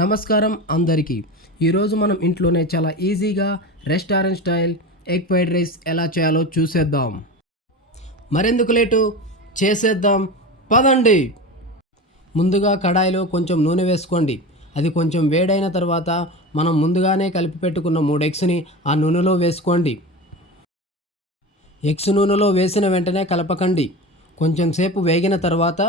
నమస్కారం అందరికీ. ఈరోజు మనం ఇంట్లోనే చాలా ఈజీగా restaurant style egg fried rice ఎలా చేయాలో చూసేద్దాం. మరెందుకు లేటు, చేసేద్దాం పదండి. ముందుగా కడాయిలో కొంచెం నూనె వేసుకోండి. అది కొంచెం వేడైన తర్వాత మనం ముందుగానే కలిపి పెట్టుకున్న 3 ఎగ్స్ని ఆ నూనెలో వేసుకోండి. ఎగ్స్ నూనెలో వేసిన వెంటనే కలపకండి. కొంచెం సేపు వేగిన తర్వాత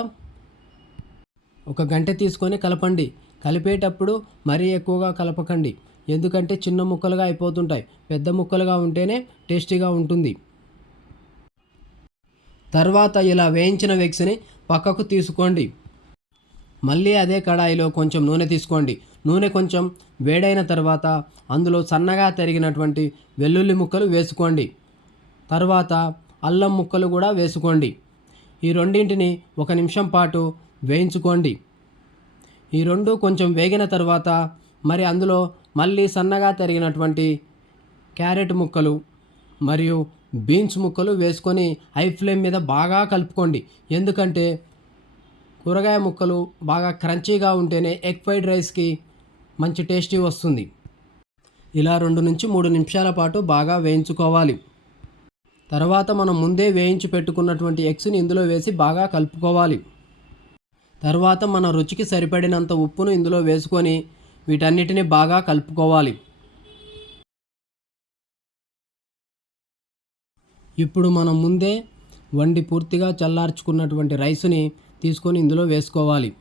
ఒక గంట తీసుకొని కలపండి. కలిపేటప్పుడు మరీ ఎక్కువగా కలపకండి, ఎందుకంటే చిన్న ముక్కలుగా అయిపోతుంటాయి. పెద్ద ముక్కలుగా ఉంటేనే టేస్టీగా ఉంటుంది. తర్వాత ఇలా వేయించిన ఎగ్స్ని పక్కకు తీసుకోండి. మళ్ళీ అదే కడాయిలో కొంచెం నూనె తీసుకోండి. నూనె కొంచెం వేడైన తర్వాత అందులో సన్నగా తరిగినటువంటి వెల్లుల్లి ముక్కలు వేసుకోండి. తర్వాత అల్లం ముక్కలు కూడా వేసుకోండి. ఈ రెండింటిని 1 నిమిషం పాటు వేయించుకోండి. ఈ రెండు కొంచెం వేగిన తర్వాత మరి అందులో మళ్ళీ సన్నగా తరిగినటువంటి క్యారెట్ ముక్కలు మరియు బీన్స్ ముక్కలు వేసుకొని హై ఫ్లేమ్ మీద బాగా కలుపుకోండి. ఎందుకంటే కూరగాయ ముక్కలు బాగా క్రంచీగా ఉంటేనే ఎగ్ ఫ్రైడ్ రైస్కి మంచి టేస్టీ వస్తుంది. ఇలా 2 నుంచి 3 నిమిషాల పాటు బాగా వేయించుకోవాలి. తర్వాత మనం ముందే వేయించి పెట్టుకున్నటువంటి ఎగ్స్ని ఇందులో వేసి బాగా కలుపుకోవాలి. తర్వాత మన రుచికి సరిపడినంత ఉప్పును ఇందులో వేసుకొని వీటన్నిటిని బాగా కలుపుకోవాలి. ఇప్పుడు మనం ముందే వండి పూర్తిగా చల్లార్చుకున్నటువంటి రైస్ని తీసుకొని ఇందులో వేసుకోవాలి.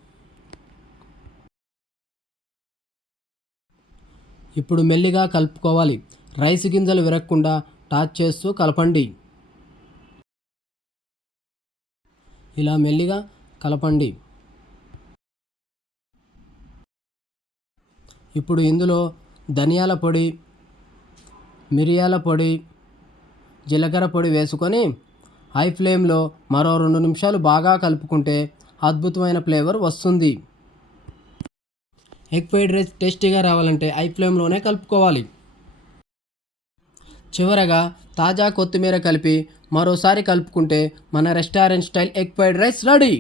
ఇప్పుడు మెల్లిగా కలుపుకోవాలి. రైస్ గింజలు విరగకుండా టాచ్ చేస్తూ కలపండి. ఇలా మెల్లిగా కలపండి. ఇప్పుడు ఇందులో ధనియాల పొడి, మిరియాల పొడి, జీలకర్ర పొడి వేసుకొని హై ఫ్లేమ్లో మరో 2 నిమిషాలు బాగా కలుపుకుంటే అద్భుతమైన ఫ్లేవర్ వస్తుంది. ఎగ్ ఫ్రైడ్ రైస్ టేస్టీగా రావాలంటే హై ఫ్లేమ్లోనే కలుపుకోవాలి. చివరగా తాజా కొత్తిమీర కలిపి మరోసారి కలుపుకుంటే మన restaurant style egg fried rice ready.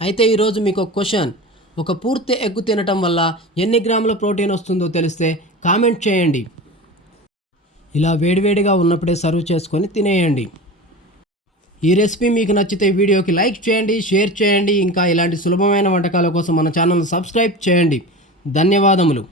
అయితే ఈరోజు మీకు ఒక క్వశ్చన్. ఒక పూర్తి ఎగ్ తినటం వల్ల ఎన్ని గ్రాముల ప్రోటీన్ వస్తుందో తెలిస్తే కామెంట్ చేయండి. ఇలా వేడివేడిగా ఉన్నప్పుడే సర్వ్ చేసుకొని తినేయండి. ఈ రెసిపీ మీకు నచ్చితే వీడియోకి లైక్ చేయండి, షేర్ చేయండి. ఇంకా ఇలాంటి సులభమైన వంటకాల కోసం మన ఛానల్ని సబ్స్క్రైబ్ చేయండి. ధన్యవాదములు.